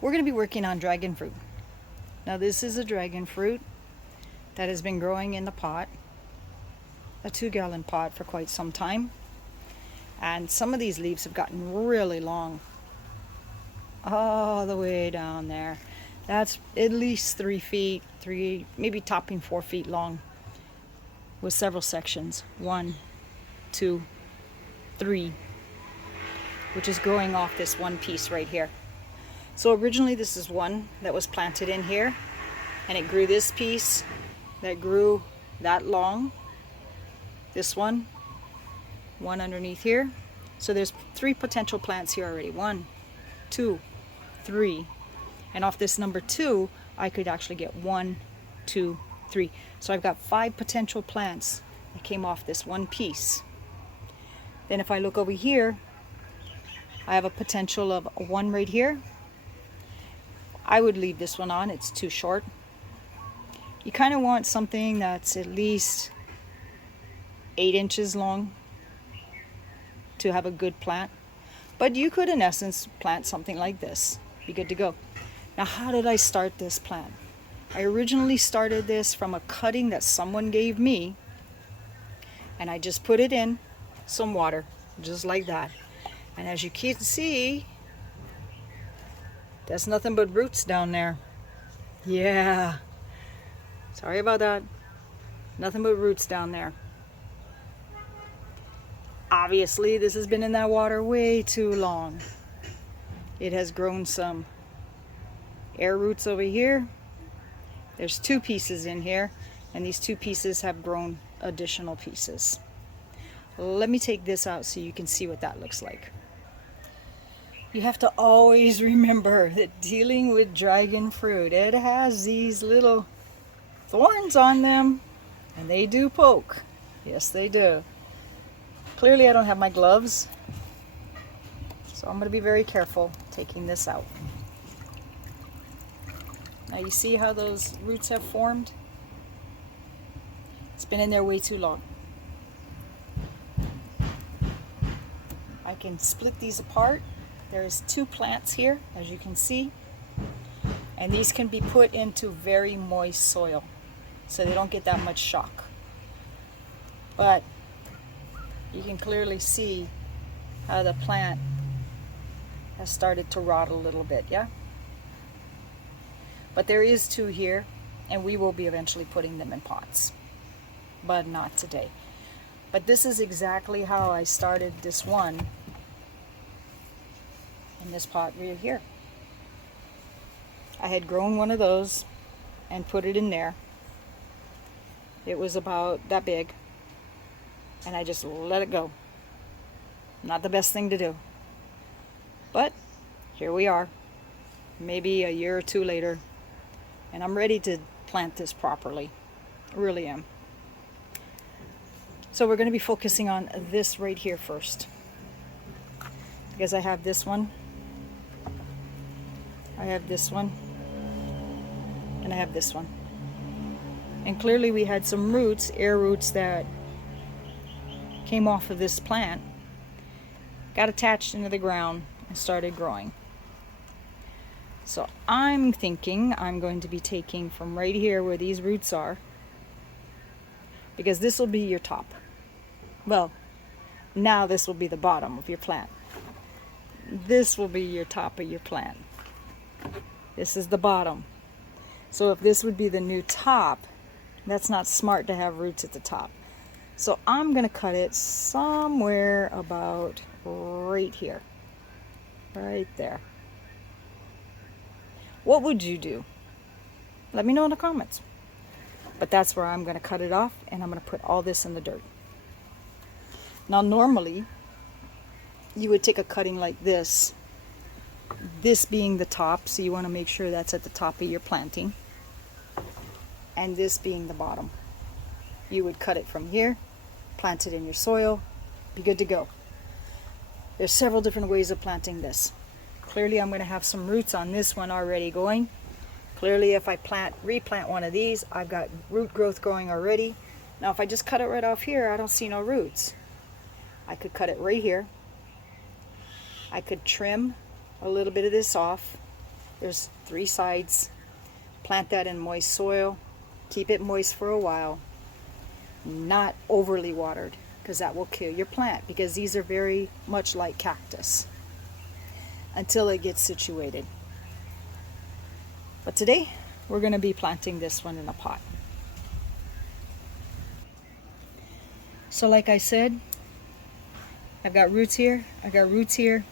we're going to be working on dragon fruit. Now this is a dragon fruit that has been growing in the pot, a 2-gallon pot, for quite some time. And some of these leaves have gotten really long, all the way down there. That's at least 3 feet, maybe topping 4 feet long, with several sections. 1, 2, 3, which is growing off this one piece right here. So originally this is one that was planted in here, and it grew this piece that grew that long. This one underneath here. So there's 3 potential plants here already. 1, 2, 3. And off this number 2, I could actually get 1, 2, 3. So I've got 5 potential plants that came off this one piece. Then if I look over here, I have a potential of 1 right here. I would leave this one on, it's too short. You kind of want something that's at least 8 inches long to have a good plant. But you could in essence plant something like this. Be good to go. Now how did I start this plant? I originally started this from a cutting that someone gave me, and I just put it in some water, just like that. And as you can see, there's nothing but roots down there. Yeah, sorry about that. Nothing but roots down there. Obviously this has been in that water way too long. It has grown some air roots over here. There's 2 pieces in here, and these 2 pieces have grown additional pieces. Let me take this out so you can see what that looks like. You have to always remember that dealing with dragon fruit, it has these little thorns on them, and they do poke. Yes, they do. Clearly I don't have my gloves, so I'm going to be very careful taking this out. Now you see how those roots have formed? It's been in there way too long. I can split these apart. There's 2 plants here, as you can see, and these can be put into very moist soil so they don't get that much shock. But you can clearly see how the plant has started to rot a little bit, yeah? But there is 2 here, and we will be eventually putting them in pots, but not today. But this is exactly how I started this one in this pot right here. I had grown one of those and put it in there. It was about that big, and I just let it go. Not the best thing to do, but here we are, maybe a year or 2 later, and I'm ready to plant this properly. I really am. So we're going to be focusing on this right here first, because I have this one, I have this one, and I have this one. And clearly we had some roots, air roots, that came off of this plant, got attached into the ground, and started growing. So I'm thinking I'm going to be taking from right here where these roots are, because this will be your top. Well, now this will be the bottom of your plant. This will be your top of your plant. This is the bottom. So if this would be the new top, that's not smart to have roots at the top. So I'm going to cut it somewhere about right here. Right there. What would you do? Let me know in the comments. But that's where I'm going to cut it off, and I'm going to put all this in the dirt. Now normally, you would take a cutting like this being the top, so you want to make sure that's at the top of your planting, and this being the bottom. You would cut it from here, plant it in your soil, be good to go. There's several different ways of planting this. Clearly I'm going to have some roots on this one already going. Clearly if I replant one of these, I've got root growth growing already. Now if I just cut it right off here, I don't see no roots. I could cut it right here. I could trim a little bit of this off. There's 3 sides. Plant that in moist soil. Keep it moist for a while. Not overly watered, because that will kill your plant, because these are very much like cactus until it gets situated. But today we're going to be planting this one in a pot. So like I said, I've got roots here, I got roots here.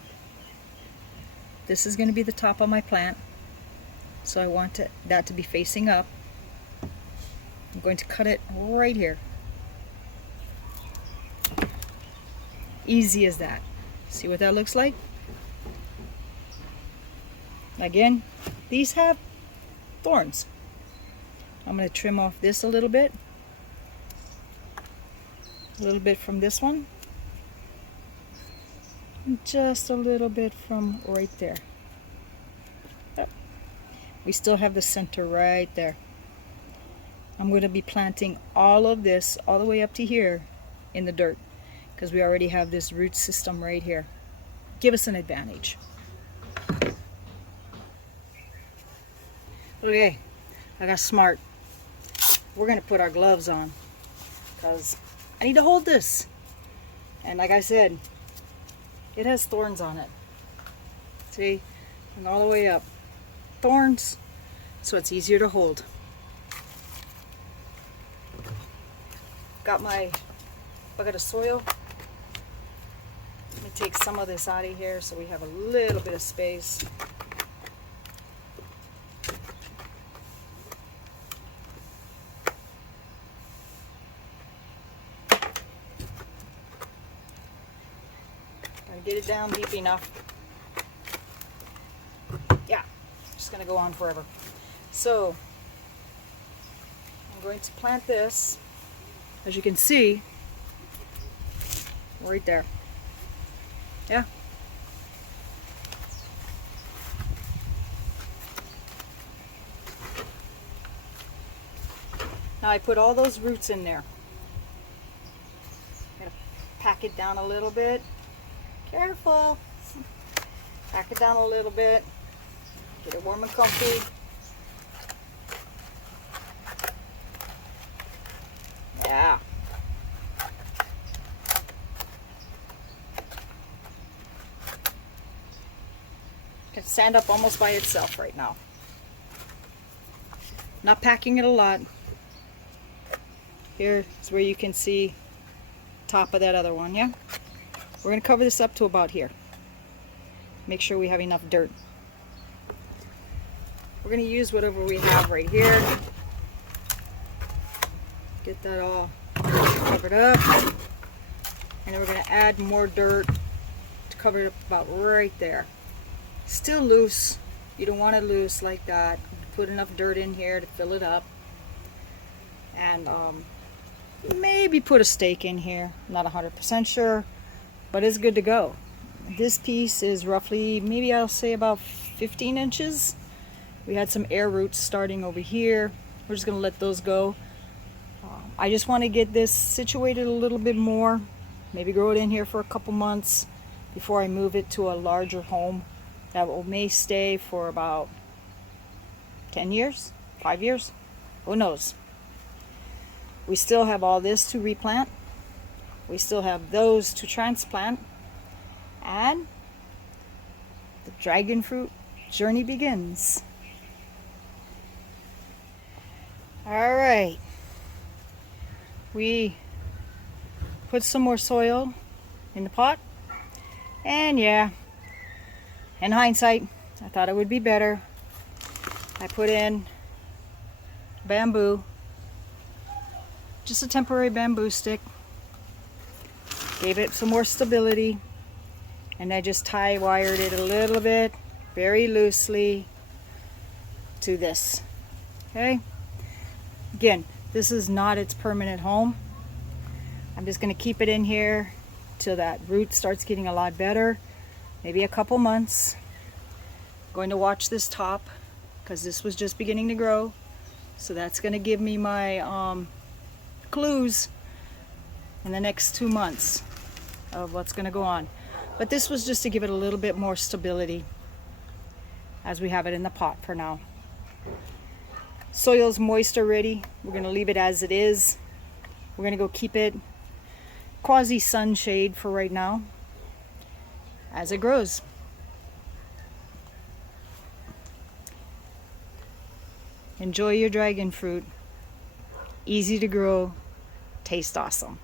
This is going to be the top of my plant, so I want that to be facing up. I'm going to cut it right here. Easy as that. See what that looks like? Again, these have thorns. I'm going to trim off this a little bit from this one, and just a little bit from right there. Yep. We still have the center right there. I'm going to be planting all of this all the way up to here in the dirt, because we already have this root system right here. Give us an advantage. Okay, I got smart. We're going to put our gloves on, because I need to hold this. And like I said, it has thorns on it. See? And all the way up. Thorns, so it's easier to hold. Got my bucket of soil. Let me take some of this out of here so we have a little bit of space. Get it down deep enough. Yeah, just gonna go on forever. So I'm going to plant this, as you can see, right there. Yeah. Now I put all those roots in there. I'm gonna pack it down a little bit. Careful. Pack it down a little bit. Get it warm and comfy. Yeah. It can stand up almost by itself right now. Not packing it a lot. Here's where you can see top of that other one, yeah? We're going to cover this up to about here. Make sure we have enough dirt. We're going to use whatever we have right here. Get that all covered up. And then we're going to add more dirt to cover it up about right there. Still loose. You don't want it loose like that. Put enough dirt in here to fill it up. And maybe put a stake in here. I'm not 100% sure. But it's good to go. This piece is roughly, maybe I'll say about 15 inches. We had some air roots starting over here. We're just going to let those go. I just want to get this situated a little bit more. Maybe grow it in here for a couple months before I move it to a larger home that may stay for about 10 years, 5 years. Who knows? We still have all this to replant. We still have those to transplant, and the dragon fruit journey begins. All right, we put some more soil in the pot, and yeah, in hindsight, I thought it would be better. I put in bamboo, just a temporary bamboo stick. Gave it some more stability, and I just tie wired it a little bit, very loosely, to this. Okay? Again, this is not its permanent home. I'm just going to keep it in here till that root starts getting a lot better, maybe a couple months. Going to watch this top, because this was just beginning to grow, so that's going to give me my clues in the next 2 months of what's going to go on. But this was just to give it a little bit more stability. as we have it in the pot for now. Soil's moist already. We're going to leave it as it is. We're going to go keep it quasi sunshade for right now as it grows. Enjoy your dragon fruit. Easy to grow, taste awesome.